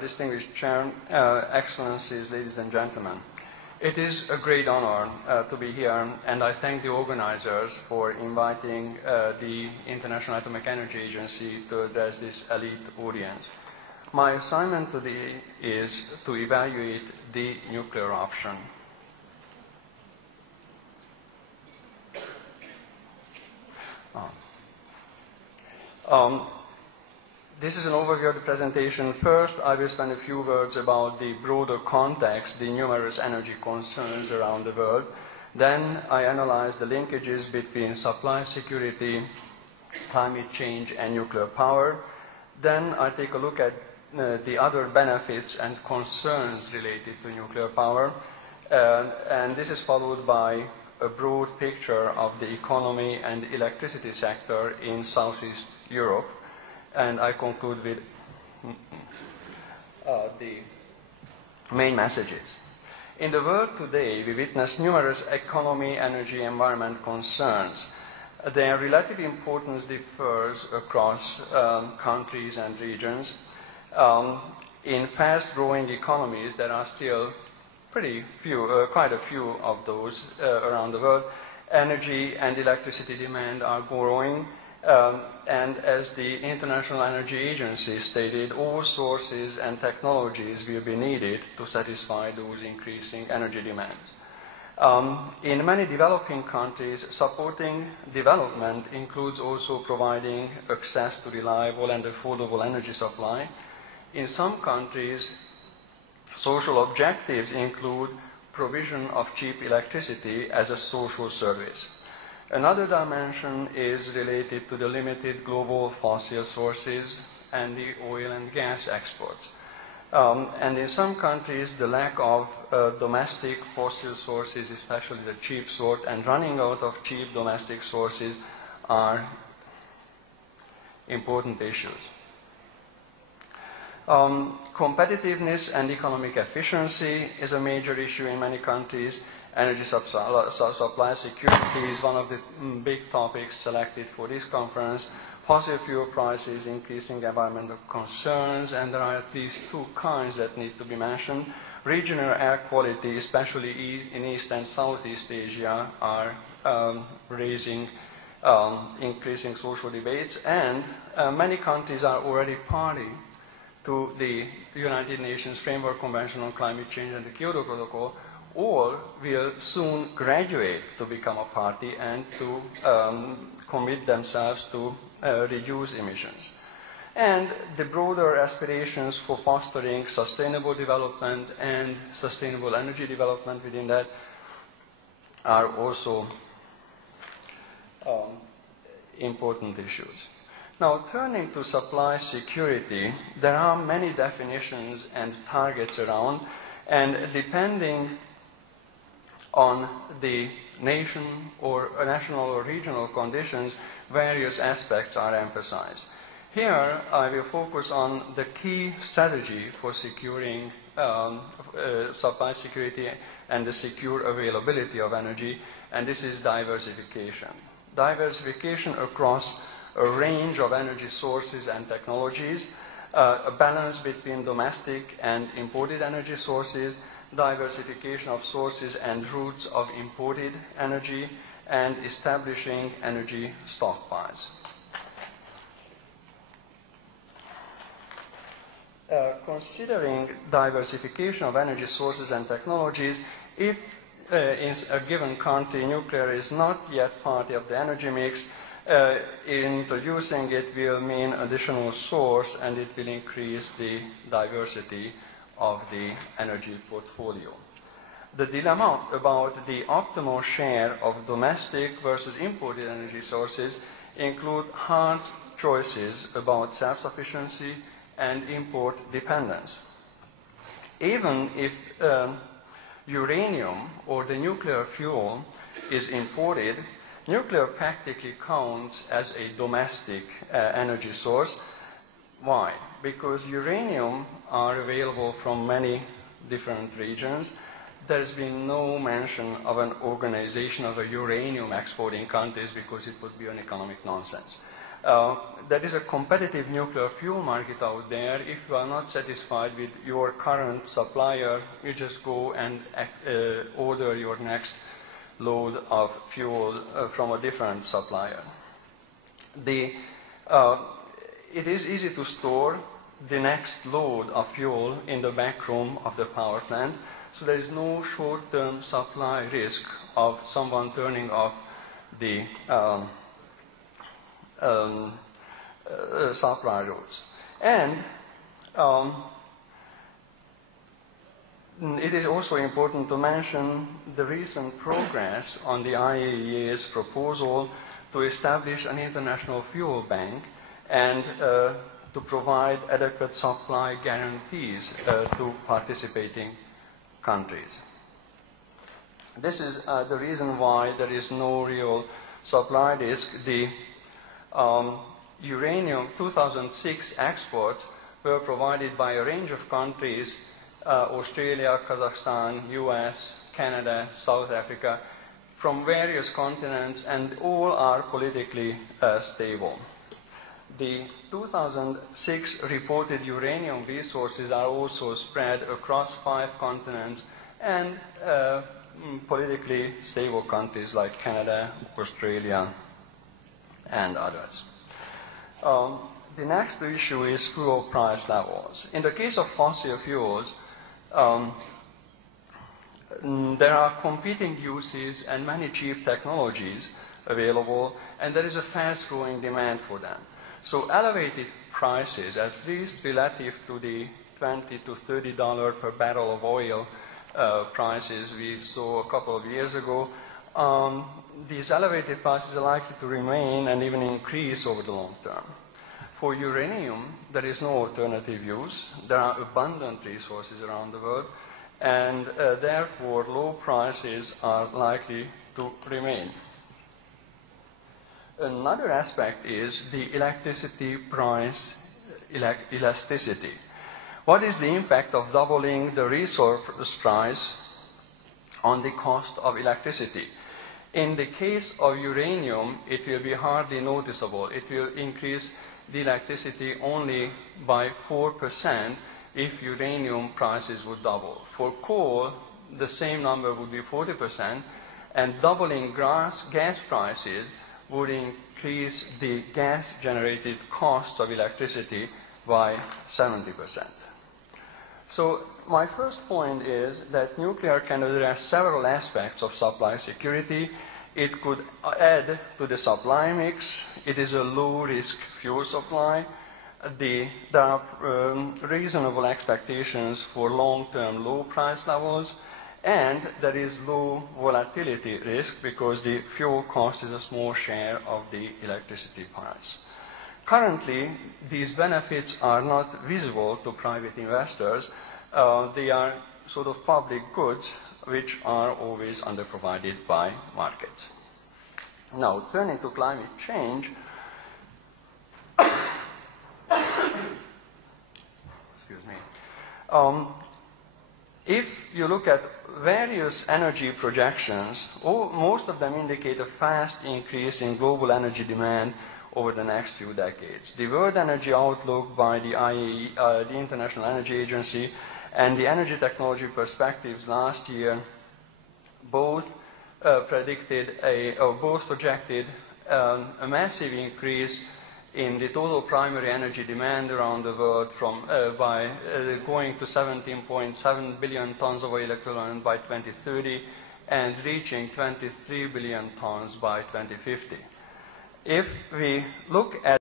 Distinguished Chair, Excellencies, ladies and gentlemen. It is a great honor to be here, and I thank the organizers for inviting the International Atomic Energy Agency to address this elite audience. My assignment today is to evaluate the nuclear option. This is an overview of the presentation. First, I will spend a few words about the broader context, the numerous energy concerns around the world. Then I analyze the linkages between supply security, climate change, and nuclear power. Then I take a look at the other benefits and concerns related to nuclear power. And this is followed by a broad picture of the economy and electricity sector in Southeast Europe. And I conclude with the main messages. In the world today, we witness numerous economy, energy, environment concerns. Their relative importance differs across countries and regions. In fast-growing economies, there are still quite a few of those around the world. Energy and electricity demand are growing. And as the International Energy Agency stated, all sources and technologies will be needed to satisfy those increasing energy demands. In many developing countries, supporting development includes also providing access to reliable and affordable energy supply. In some countries, social objectives include provision of cheap electricity as a social service. Another dimension is related to the limited global fossil sources and the oil and gas exports. And in some countries, the lack of domestic fossil sources, especially the cheap sort, and running out of cheap domestic sources are important issues. Competitiveness and economic efficiency is a major issue in many countries. Energy supply security is one of the big topics selected for this conference. Fossil fuel prices, increasing environmental concerns, and there are at least two kinds that need to be mentioned. Regional air quality, especially in East and Southeast Asia, are increasing social debates, and many countries are already party to the United Nations Framework Convention on Climate Change and the Kyoto Protocol, or will soon graduate to become a party and to commit themselves to reduce emissions. And the broader aspirations for fostering sustainable development and sustainable energy development within that are also important issues. Now, turning to supply security, there are many definitions and targets around, and depending on the national or regional conditions, various aspects are emphasized. Here, I will focus on the key strategy for securing supply security and the secure availability of energy, and this is diversification. Diversification across a range of energy sources and technologies, a balance between domestic and imported energy sources, diversification of sources and routes of imported energy, and establishing energy stockpiles. Considering diversification of energy sources and technologies, if in a given country nuclear is not yet part of the energy mix, introducing it will mean additional source, and it will increase the diversity of the energy portfolio. The dilemma about the optimal share of domestic versus imported energy sources include hard choices about self-sufficiency and import dependence. Even if uranium or the nuclear fuel is imported, nuclear practically counts as a domestic energy source. Why? Because uranium are available from many different regions. There's been no mention of an organization of a uranium exporting countries because it would be an economic nonsense. There is a competitive nuclear fuel market out there. If you are not satisfied with your current supplier, you just go and order your next load of fuel from a different supplier. It is easy to store the next load of fuel in the back room of the power plant, so there is no short-term supply risk of someone turning off the supply routes. And it is also important to mention the recent progress on the IAEA's proposal to establish an international fuel bank and to provide adequate supply guarantees to participating countries. This is the reason why there is no real supply risk. The uranium 2006 exports were provided by a range of countries, Australia, Kazakhstan, US, Canada, South Africa, from various continents, and all are politically stable. The 2006 reported uranium resources are also spread across 5 continents and politically stable countries like Canada, Australia, and others. The next issue is fuel price levels. In the case of fossil fuels, there are competing uses and many cheap technologies available, and there is a fast-growing demand for them. So elevated prices, at least relative to the $20 to $30 per barrel of oil prices we saw a couple of years ago, these elevated prices are likely to remain and even increase over the long term. For uranium, there is no alternative use. There are abundant resources around the world, and therefore low prices are likely to remain. Another aspect is the electricity price elasticity. What is the impact of doubling the resource price on the cost of electricity? In the case of uranium, it will be hardly noticeable. It will increase the electricity only by 4% if uranium prices would double. For coal, the same number would be 40%, and doubling gas prices would increase the gas-generated cost of electricity by 70%. So my first point is that nuclear can address several aspects of supply security. It could add to the supply mix. It is a low-risk fuel supply. There are reasonable expectations for long-term low price levels, and there is low volatility risk because the fuel cost is a small share of the electricity price. Currently, these benefits are not visible to private investors. They are sort of public goods which are always underprovided by markets. Now, turning to climate change, excuse me. If you look at various energy projections, most of them indicate a fast increase in global energy demand over the next few decades. The World Energy Outlook by the IEA, the International Energy Agency, and the Energy Technology Perspectives last year both projected a massive increase in the total primary energy demand around the world by going to 17.7 billion tons of oil equivalent by 2030 and reaching 23 billion tons by 2050. If we look at